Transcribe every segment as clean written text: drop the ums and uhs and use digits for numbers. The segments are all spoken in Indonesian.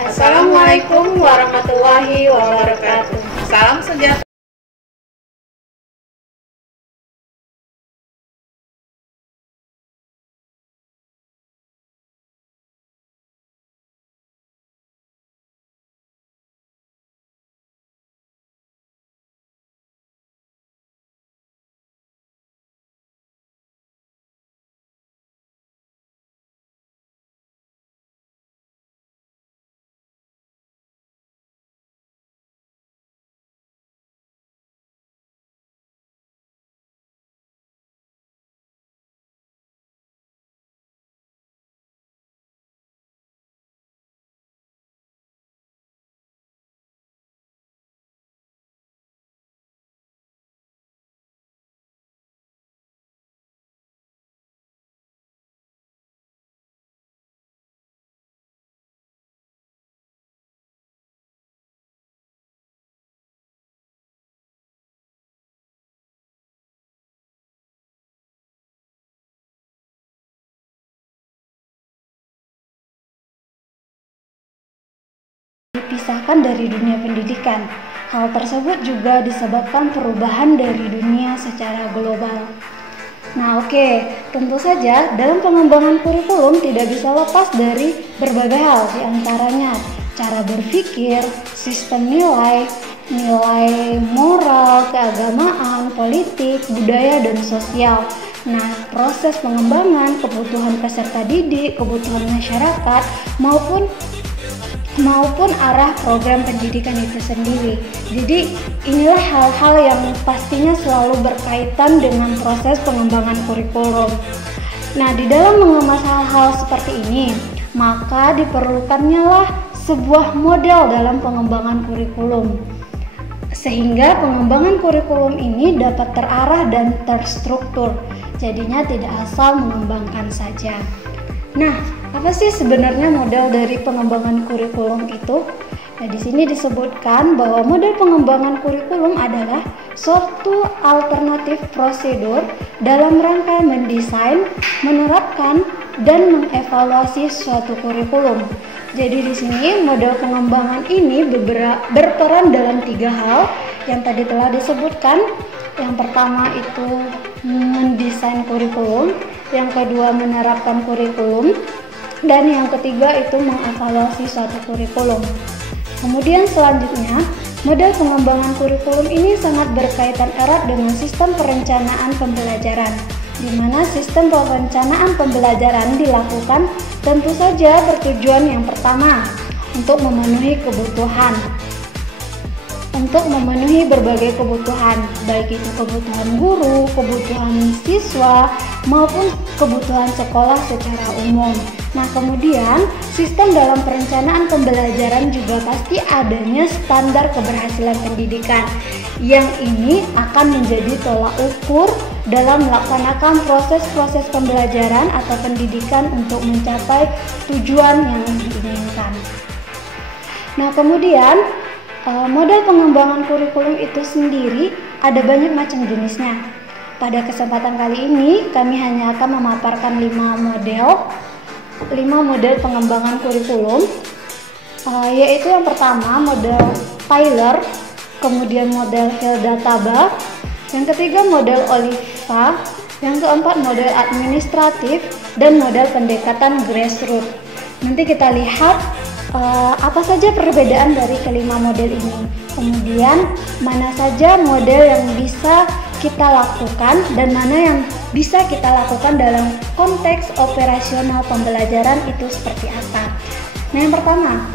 Assalamualaikum warahmatullahi wabarakatuh. Salam sejahtera. Dipisahkan dari dunia pendidikan. Hal tersebut juga disebabkan perubahan dari dunia secara global. Nah, tentu saja dalam pengembangan kurikulum tidak bisa lepas dari berbagai hal, diantaranya cara berpikir, sistem nilai, nilai moral, keagamaan, politik, budaya, dan sosial. Nah, proses pengembangan, kebutuhan peserta didik, kebutuhan masyarakat, maupun arah program pendidikan itu sendiri. Jadi inilah hal-hal yang pastinya selalu berkaitan dengan proses pengembangan kurikulum. Nah, di dalam mengemas hal-hal seperti ini, maka diperlukannya lah sebuah model dalam pengembangan kurikulum, sehingga pengembangan kurikulum ini dapat terarah dan terstruktur. Jadinya tidak asal mengembangkan saja. Nah, apa sih sebenarnya model dari pengembangan kurikulum itu? Nah, di sini disebutkan bahwa model pengembangan kurikulum adalah suatu alternatif prosedur dalam rangka mendesain, menerapkan, dan mengevaluasi suatu kurikulum. Jadi di sini model pengembangan ini berperan dalam 3 hal yang tadi telah disebutkan. Yang pertama itu mendesain kurikulum, yang kedua menerapkan kurikulum, dan yang ketiga itu mengevaluasi suatu kurikulum. Kemudian selanjutnya, model pengembangan kurikulum ini sangat berkaitan erat dengan sistem perencanaan pembelajaran, di mana sistem perencanaan pembelajaran dilakukan tentu saja bertujuan yang pertama untuk memenuhi berbagai kebutuhan, baik itu kebutuhan guru, kebutuhan siswa, maupun kebutuhan sekolah secara umum. Nah, kemudian sistem dalam perencanaan pembelajaran juga pasti adanya standar keberhasilan pendidikan, yang ini akan menjadi tolak ukur dalam melaksanakan proses-proses pembelajaran atau pendidikan untuk mencapai tujuan yang diinginkan. Nah, kemudian model pengembangan kurikulum itu sendiri ada banyak macam jenisnya. Pada kesempatan kali ini kami hanya akan memaparkan 5 model pengembangan kurikulum, yaitu yang pertama model Tyler, kemudian model Hilda-Taba, yang ketiga model Oliva, yang keempat model administratif, dan model pendekatan grassroots. Nanti kita lihat apa saja perbedaan dari kelima model ini, kemudian mana saja model yang bisa kita lakukan dan mana yang bisa kita lakukan dalam konteks operasional pembelajaran itu seperti apa. Nah, yang pertama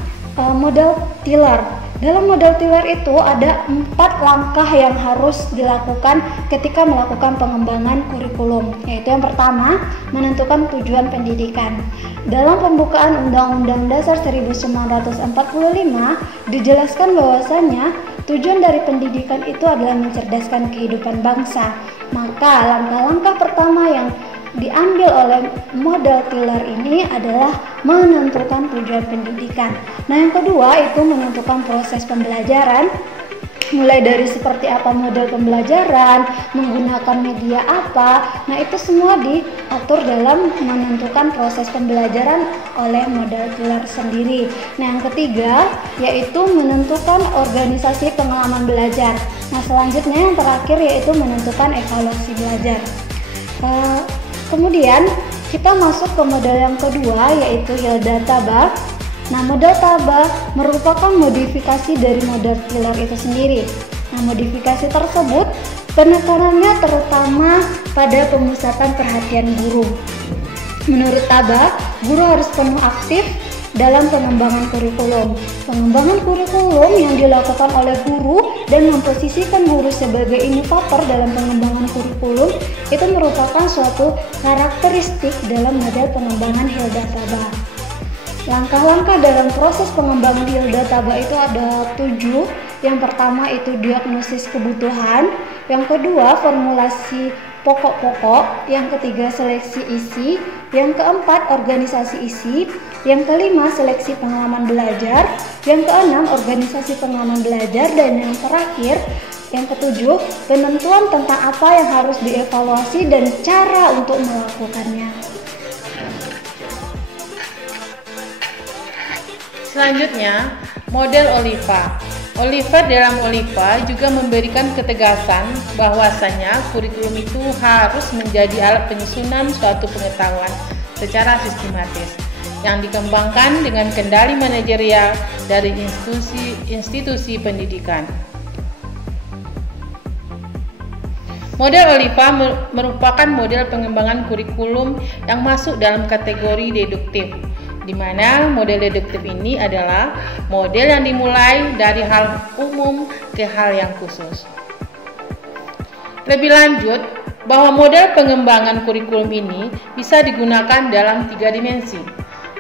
model Tyler. Dalam model Tyler itu ada 4 langkah yang harus dilakukan ketika melakukan pengembangan kurikulum, yaitu yang pertama, menentukan tujuan pendidikan. Dalam pembukaan Undang-Undang Dasar 1945 dijelaskan bahwasanya tujuan dari pendidikan itu adalah mencerdaskan kehidupan bangsa. Maka langkah-langkah pertama yang diambil oleh model Tyler ini adalah menentukan tujuan pendidikan. Nah, yang kedua itu menentukan proses pembelajaran. mulai dari seperti apa model pembelajaran, menggunakan media apa. Nah, itu semua diatur dalam menentukan proses pembelajaran oleh model killer sendiri. Nah, yang ketiga yaitu menentukan organisasi pengalaman belajar. Nah, selanjutnya yang terakhir yaitu menentukan evaluasi belajar. Kemudian kita masuk ke model yang kedua yaitu Hilda-Taba. Nah, model Taba merupakan modifikasi dari model killer itu sendiri. Nah, modifikasi tersebut penekanannya terutama pada pemusatan perhatian guru. Menurut Taba, guru harus penuh aktif dalam pengembangan kurikulum. Pengembangan kurikulum yang dilakukan oleh guru dan memposisikan guru sebagai inovator dalam pengembangan kurikulum itu merupakan suatu karakteristik dalam model pengembangan Hilda-Taba. Langkah-langkah dalam proses pengembangan Hilda-Taba itu ada 7. Yang pertama itu diagnosis kebutuhan, yang kedua formulasi pokok-pokok, yang ketiga seleksi isi, yang keempat organisasi isi, yang kelima seleksi pengalaman belajar, yang keenam organisasi pengalaman belajar, dan yang terakhir yang ketujuh penentuan tentang apa yang harus dievaluasi dan cara untuk melakukannya. Selanjutnya, model Oliva. Oliver dalam Oliva juga memberikan ketegasan bahwasanya kurikulum itu harus menjadi alat penyusunan suatu pengetahuan secara sistematis yang dikembangkan dengan kendali manajerial dari institusi pendidikan. Model Oliva merupakan model pengembangan kurikulum yang masuk dalam kategori deduktif, di mana model deduktif ini adalah model yang dimulai dari hal umum ke hal yang khusus. Lebih lanjut, bahwa model pengembangan kurikulum ini bisa digunakan dalam 3 dimensi.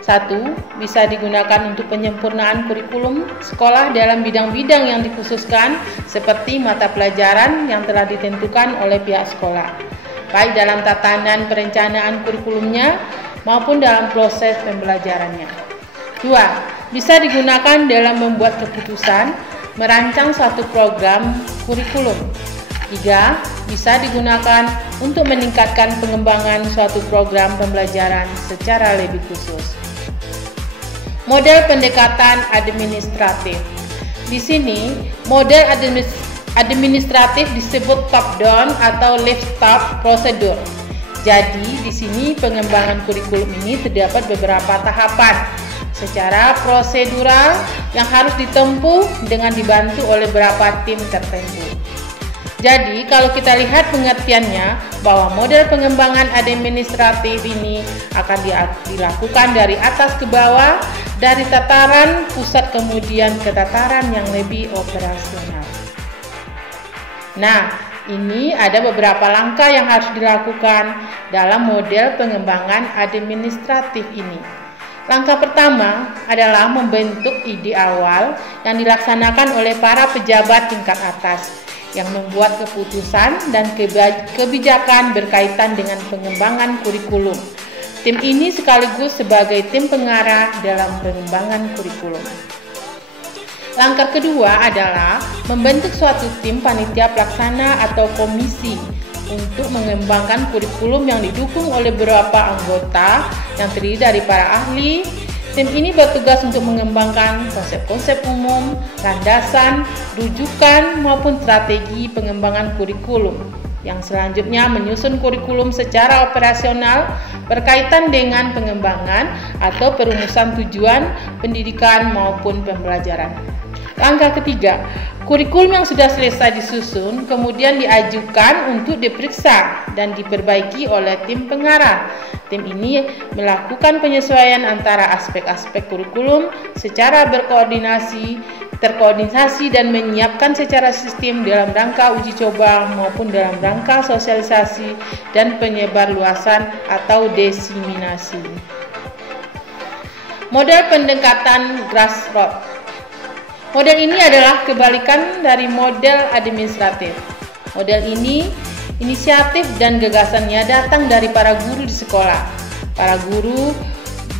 1. Bisa digunakan untuk penyempurnaan kurikulum sekolah dalam bidang-bidang yang dikhususkan seperti mata pelajaran yang telah ditentukan oleh pihak sekolah, baik dalam tatanan perencanaan kurikulumnya maupun dalam proses pembelajarannya. 2. Bisa digunakan dalam membuat keputusan, merancang suatu program kurikulum. 3. Bisa digunakan untuk meningkatkan pengembangan suatu program pembelajaran secara lebih khusus. Model pendekatan administratif. Di sini, model administratif disebut top-down atau left-top prosedur. Jadi, di sini pengembangan kurikulum ini terdapat beberapa tahapan secara prosedural yang harus ditempuh dengan dibantu oleh beberapa tim tertentu. Jadi, kalau kita lihat pengertiannya bahwa model pengembangan administratif ini akan dilakukan dari atas ke bawah, dari tataran pusat kemudian ke tataran yang lebih operasional. Nah, ini ada beberapa langkah yang harus dilakukan dalam model pengembangan administratif ini. Langkah pertama adalah membentuk ide awal yang dilaksanakan oleh para pejabat tingkat atas yang membuat keputusan dan kebijakan berkaitan dengan pengembangan kurikulum. Tim ini sekaligus sebagai tim pengarah dalam pengembangan kurikulum. Langkah kedua adalah membentuk suatu tim panitia pelaksana atau komisi untuk mengembangkan kurikulum yang didukung oleh beberapa anggota yang terdiri dari para ahli. Tim ini bertugas untuk mengembangkan konsep-konsep umum, landasan, rujukan maupun strategi pengembangan kurikulum. Yang selanjutnya menyusun kurikulum secara operasional berkaitan dengan pengembangan atau perumusan tujuan pendidikan maupun pembelajaran. Langkah ketiga, kurikulum yang sudah selesai disusun kemudian diajukan untuk diperiksa dan diperbaiki oleh tim pengarah. Tim ini melakukan penyesuaian antara aspek-aspek kurikulum secara terkoordinasi dan menyiapkan secara sistem dalam rangka uji coba maupun dalam rangka sosialisasi dan penyebarluasan atau diseminasi. Model pendekatan grassroots. Model ini adalah kebalikan dari model administratif. Model ini, inisiatif dan gagasannya datang dari para guru di sekolah. Para guru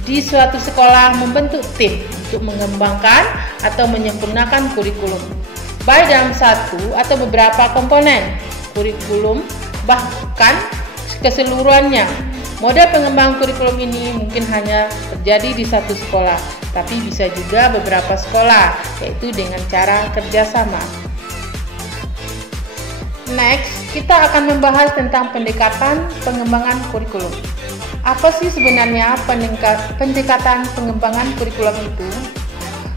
di suatu sekolah membentuk tim untuk mengembangkan atau menyempurnakan kurikulum. baik dalam satu atau beberapa komponen kurikulum, bahkan keseluruhannya. Model pengembangan kurikulum ini mungkin hanya terjadi di satu sekolah, tapi bisa juga beberapa sekolah, yaitu dengan cara kerjasama. Next, kita akan membahas tentang pendekatan pengembangan kurikulum. Apa sih sebenarnya pendekatan pengembangan kurikulum itu?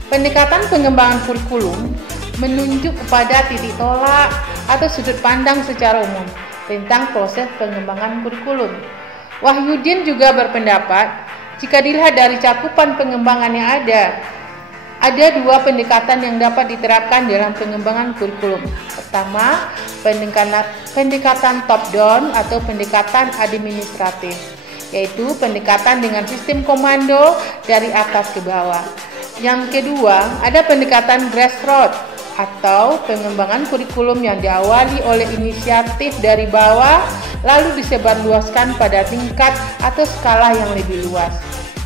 Pendekatan pengembangan kurikulum menunjuk kepada titik tolak atau sudut pandang secara umum tentang proses pengembangan kurikulum. Wahyudin juga berpendapat, jika dilihat dari cakupan pengembangan yang ada dua pendekatan yang dapat diterapkan dalam pengembangan kurikulum. Pertama, pendekatan top-down atau pendekatan administratif, yaitu pendekatan dengan sistem komando dari atas ke bawah. Yang kedua, ada pendekatan grassroots atau pengembangan kurikulum yang diawali oleh inisiatif dari bawah lalu disebarluaskan pada tingkat atau skala yang lebih luas.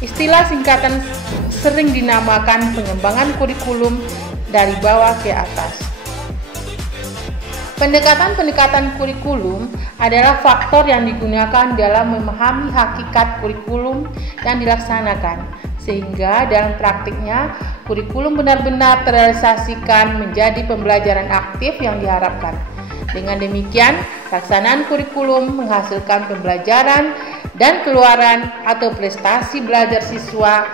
Istilah singkatan sering dinamakan pengembangan kurikulum dari bawah ke atas. Pendekatan-pendekatan kurikulum adalah faktor yang digunakan dalam memahami hakikat kurikulum yang dilaksanakan, sehingga dalam praktiknya kurikulum benar-benar terrealisasikan menjadi pembelajaran aktif yang diharapkan. Dengan demikian, pelaksanaan kurikulum menghasilkan pembelajaran dan keluaran atau prestasi belajar siswa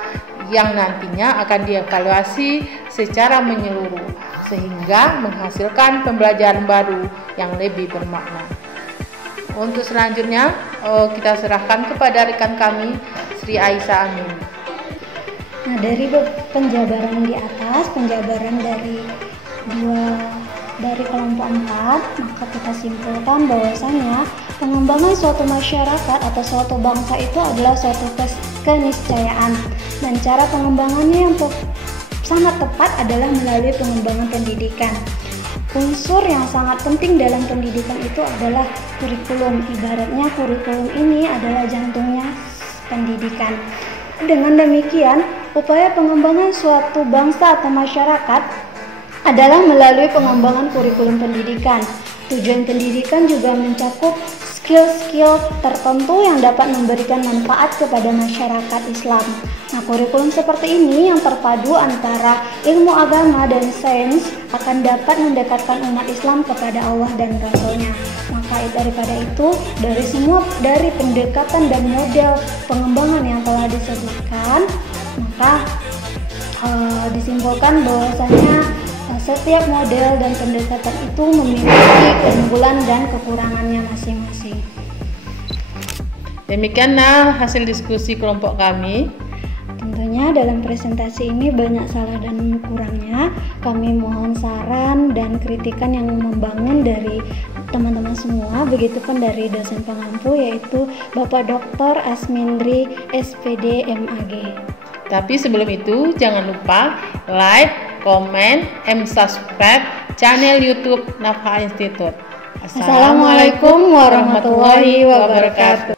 yang nantinya akan dievaluasi secara menyeluruh, sehingga menghasilkan pembelajaran baru yang lebih bermakna. Untuk selanjutnya, kita serahkan kepada rekan kami, Sri Aisyah Amin. Nah, dari penjabaran di atas, penjabaran dari kelompok 4, maka kita simpulkan bahwasanya pengembangan suatu masyarakat atau suatu bangsa itu adalah suatu keniscayaan, dan cara pengembangannya yang sangat tepat adalah melalui pengembangan pendidikan. Unsur yang sangat penting dalam pendidikan itu adalah kurikulum. Ibaratnya kurikulum ini adalah jantungnya pendidikan. Dengan demikian, upaya pengembangan suatu bangsa atau masyarakat adalah melalui pengembangan kurikulum pendidikan. Tujuan pendidikan juga mencakup skill-skill tertentu yang dapat memberikan manfaat kepada masyarakat Islam. Nah, kurikulum seperti ini yang terpadu antara ilmu agama dan sains akan dapat mendekatkan umat Islam kepada Allah dan Rasul-Nya. Maka daripada itu, dari pendekatan dan model pengembangan yang telah disebutkan, maka disimpulkan bahwasanya setiap model dan pendekatan itu memiliki keunggulan dan kekurangannya masing-masing. Demikianlah hasil diskusi kelompok kami. Tentunya dalam presentasi ini banyak salah dan kurangnya. Kami mohon saran dan kritikan yang membangun dari teman-teman semua, begitupun dari dosen pengampu yaitu Bapak Dr. Asmindri SPD MAG. Tapi sebelum itu jangan lupa like, komen, subscribe channel YouTube Nafha Institute. Assalamualaikum warahmatullahi wabarakatuh.